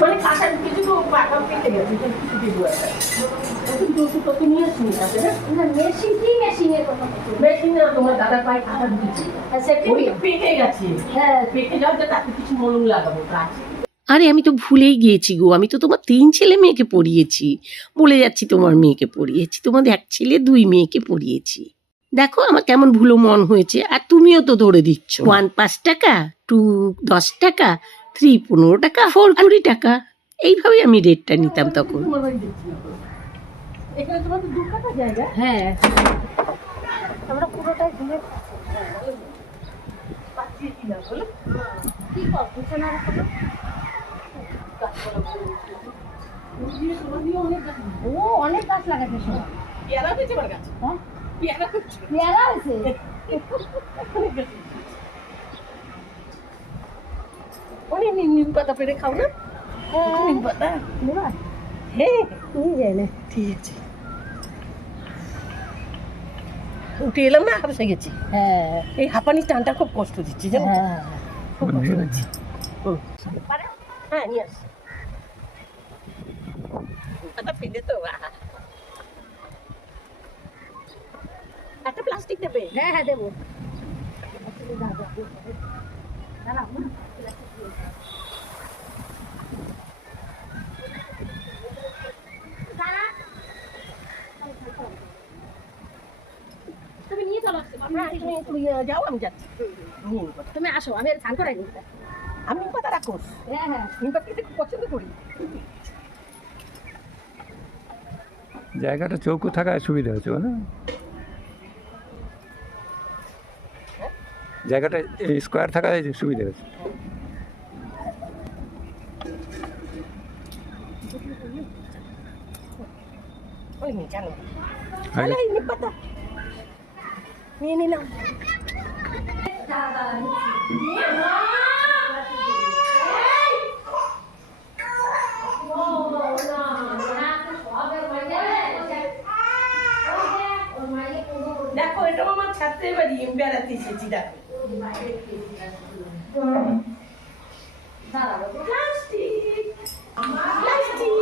মানে কাঁচা কিছু তো পাকা পেটে গেছে কিন্তু কিছু দিব। একটা এখন তো ওষুধ তো নিয়ে আসিনি তাতে না? না মেশিন কি মেশিনের কথা বলছো? বেশি না তোমার দাদার পায়ে কাঁচা ঢুকেছে হ্যাঁ? পেটে গেছে। হ্যাঁ। পেটে যাওয়াতে তাতে কিছু মলম লাগাবো কাজ। আরে আমি তো ভুলেই গিয়েছি গো। আমি তো তোমার তিন ছেলে মেয়েকে পড়িয়েছি। বলে যাচ্ছি তোমার মেয়েকে পড়িয়েছি। তোমাদের এক ছেলে দুই মেয়েকে পড়িয়েছি। দেখো আমার কেমন ভুলো মন হয়েছে। আর তুমিও তো ধরে দিচ্ছ। ওয়ান পাঁচ টাকা টু দশ টাকা থ্রি পনেরো টাকা ফোর কুড়ি টাকা। এইভাবে আমি রেটটা নিতাম তখন। হ্যাঁ। আমরা পুরোটাই ঘুরে ও অনেক গাছ লাগাতে পেয়ারা হয়েছে হ্যাঁ। পেয়ারা হচ্ছে পেয়ারা হয়েছে? অনেক নিম পাতা পেরে খাও না? নিম পাতা নেবা হ্যাঁ নিয়ে যায় না। ঠিক আছে উঠে এলাম না হাফসে গেছি। হ্যাঁ। এই হাঁপানির টানটা খুব কষ্ট দিচ্ছে জানো হ্যাঁ। খুব কষ্ট দিচ্ছে। হ্যাঁ নিয়ে আস। পাতা ফেলে তো। একটা প্লাস্টিক দেবে? হ্যাঁ হ্যাঁ দেবো। না যাও আমি যাচ্ছি তুমি আসো আমি স্নান করাই আমি নিম পাতা রাখোস হ্যাঁ হ্যাঁ নিম পাতা খুব পছন্দ করি জায়গাটা চৌকো থাকায় সুবিধা হচ্ছে বলো জায়গাটা স্কোয়ার সুবিধা নিম পাতা। নিয়ে নিলাম। দেখো এটা আমার ছাত্রের বাড়ি বেড়াতে এসেছি দেখো। Plastic plastic